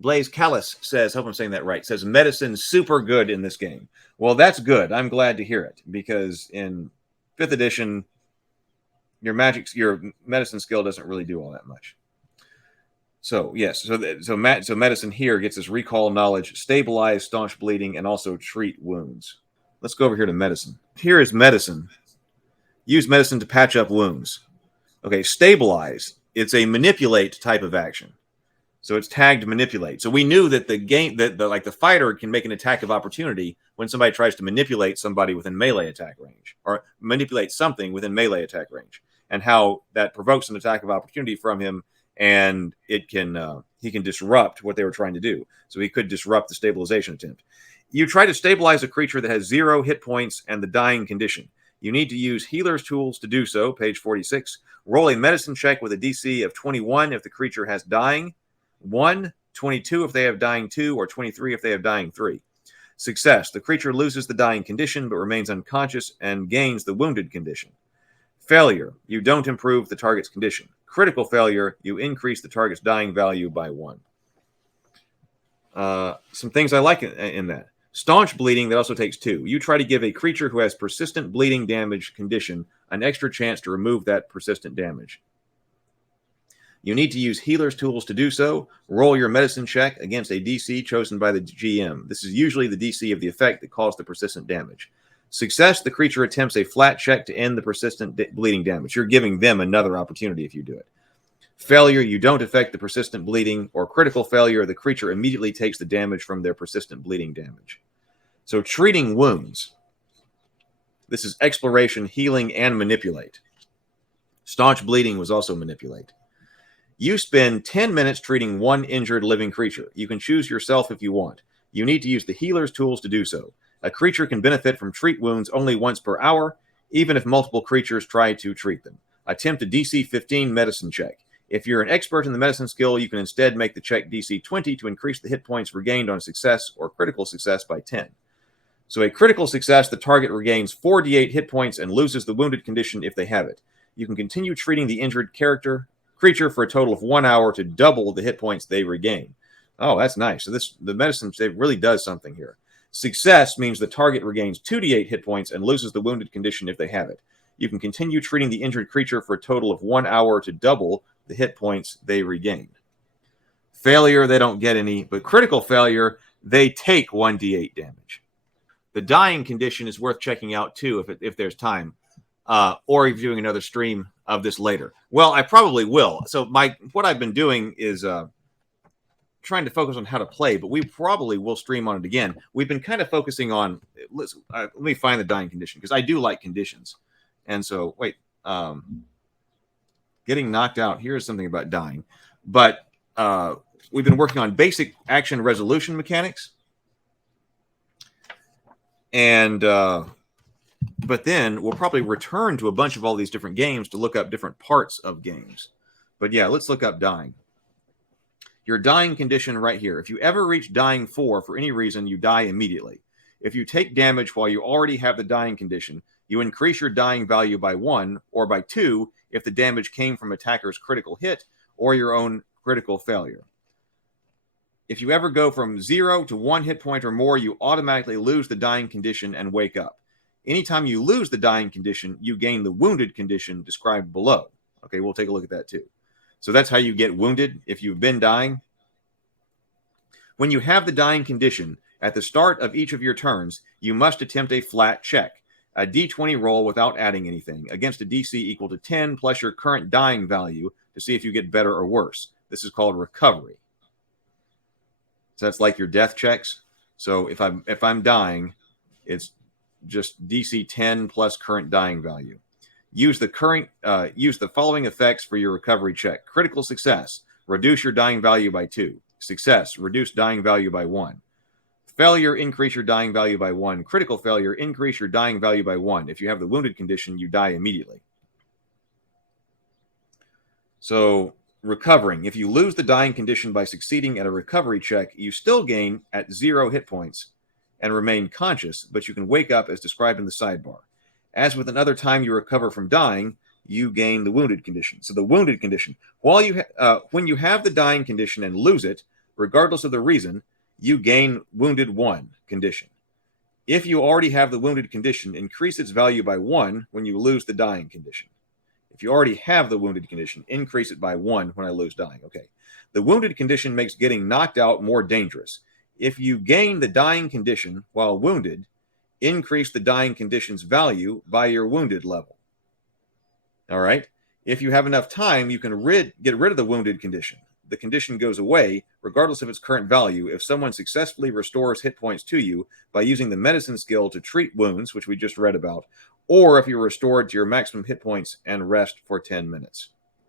Blaze Callis says, hope I'm saying that right, says medicine super good in this game. Well, that's good. I'm glad to hear it, because in 5th edition, your medicine skill doesn't really do all that much. So yes, so medicine here gets us recall knowledge, stabilize, staunch bleeding, and also treat wounds. Let's go over here to medicine. Here is medicine. Use medicine to patch up wounds. Okay, stabilize. It's a manipulate type of action. So it's tagged manipulate. So we knew that the fighter can make an attack of opportunity when somebody tries to manipulate somebody within melee attack range, or manipulate something within melee attack range, and how that provokes an attack of opportunity from him, and he can disrupt what they were trying to do. So he could disrupt the stabilization attempt. You try to stabilize a creature that has 0 hit points and the dying condition. You need to use healer's tools to do so, page 46. Roll a medicine check with a DC of 21 if the creature has dying 1, 22 if they have dying 2, or 23 if they have dying 3. Success. The creature loses the dying condition but remains unconscious and gains the wounded condition. Failure. You don't improve the target's condition. Critical failure. You increase the target's dying value by 1. Some things I like in that. Staunch bleeding, that also takes 2. You try to give a creature who has persistent bleeding damage condition an extra chance to remove that persistent damage. You need to use healer's tools to do so. Roll your medicine check against a DC chosen by the GM. This is usually the DC of the effect that caused the persistent damage. Success, the creature attempts a flat check to end the persistent bleeding damage. You're giving them another opportunity if you do it. Failure, you don't affect the persistent bleeding. Or critical failure, the creature immediately takes the damage from their persistent bleeding damage. So treating wounds. This is exploration, healing, and manipulate. Staunch bleeding was also manipulate. You spend 10 minutes treating 1 injured living creature. You can choose yourself if you want. You need to use the healer's tools to do so. A creature can benefit from treat wounds only once per hour, even if multiple creatures try to treat them. Attempt a DC 15 medicine check. If you're an expert in the medicine skill, you can instead make the check DC 20 to increase the hit points regained on success or critical success by 10. So a critical success, the target regains 4d8 hit points and loses the wounded condition if they have it. You can continue treating the injured creature for a total of 1 hour to double the hit points they regain. Oh, that's nice. So the medicine really does something here. Success means the target regains 2d8 hit points and loses the wounded condition if they have it. You can continue treating the injured creature for a total of 1 hour to double the hit points they regain. Failure, they don't get any, but critical failure, they take 1d8 damage. The dying condition is worth checking out too if there's time, or if you're doing another stream of this later. Well, I probably will. So what I've been doing is trying to focus on how to play, but we probably will stream on it again. We've been kind of focusing on, let me find the dying condition, because I do like conditions. And so, getting knocked out, here's something about dying. But we've been working on basic action resolution mechanics. And but then we'll probably return to a bunch of all these different games to look up different parts of games. But yeah, let's look up dying. Your dying condition right here. If you ever reach dying 4 for any reason, you die immediately. If you take damage while you already have the dying condition, you increase your dying value by 1 or by 2 if the damage came from attacker's critical hit or your own critical failure. If you ever go from 0 to 1 hit point or more, you automatically lose the dying condition and wake up. Anytime you lose the dying condition, you gain the wounded condition described below. Okay, we'll take a look at that too. So that's how you get wounded if you've been dying. When you have the dying condition, at the start of each of your turns, you must attempt a flat check, a d20 roll without adding anything, against a DC equal to 10 plus your current dying value to see if you get better or worse. This is called recovery. So that's like your death checks. So if I'm dying, it's just DC 10 plus current dying value. Use the following effects for your recovery check. Critical success, reduce your dying value by 2. Success, reduce dying value by 1. Failure, increase your dying value by 1. Critical failure, increase your dying value by 1. If you have the wounded condition, you die immediately. So recovering. If you lose the dying condition by succeeding at a recovery check, you still gain at 0 hit points and remain conscious, but you can wake up as described in the sidebar. As with another time you recover from dying, you gain the wounded condition. So the wounded condition, when you have the dying condition and lose it, regardless of the reason, you gain Wounded 1 condition. If you already have the wounded condition, increase its value by 1 when you lose the dying condition. If you already have the wounded condition, increase it by 1 when I lose dying. Okay. The wounded condition makes getting knocked out more dangerous. If you gain the dying condition while wounded, increase the dying condition's value by your wounded level. All right. If you have enough time, you can get rid of the wounded condition. The condition goes away regardless of its current value if someone successfully restores hit points to you by using the medicine skill to treat wounds, which we just read about, or if you're restored to your maximum hit points and rest for 10 minutes.